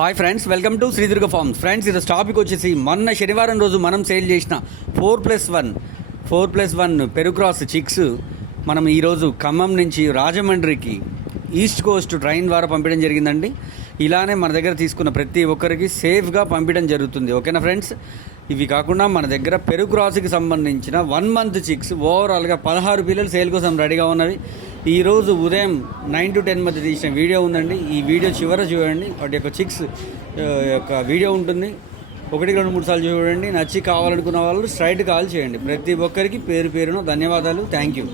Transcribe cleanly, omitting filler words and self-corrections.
Hi friends, welcome to Sri Durga farms. Friends, ఇది topic వచ్చేసి మొన్న శనివారం రోజు మనం సేల్ చేసిన 4+1 పెరుగు క్రాస్ చిక్స్ మనం ఈరోజు ఖమ్మం నుంచి రాజమండ్రికి ఈస్ట్ కోస్ట్ ట్రైన్ ద్వారా పంపించడం జరిగిందండి. ఇలానే మన దగ్గర తీసుకున్న ప్రతి ఒక్కరికి సేఫ్గా పంపించడం జరుగుతుంది. ఓకేనా ఫ్రెండ్స్? ఇవి కాకుండా మన దగ్గర పెరుగు క్రాస్కి సంబంధించిన 1 మంత్ చిక్స్ ఓవరాల్గా 16 పిల్లలు సేల్ కోసం రెడీగా ఉన్నవి. ఈరోజు ఉదయం 9 to 10 మధ్య తీసిన వీడియో ఉందండి. ఈ వీడియో చివర చూడండి, వాటి యొక్క చిక్స్ యొక్క వీడియో ఉంటుంది. 1, 2, 3 సార్లు చూడండి. నచ్చి కావాలనుకున్న వాళ్ళు స్ట్రైట్ కాల్ చేయండి. ప్రతి ఒక్కరికి పేరు పేరున ధన్యవాదాలు. Thank you.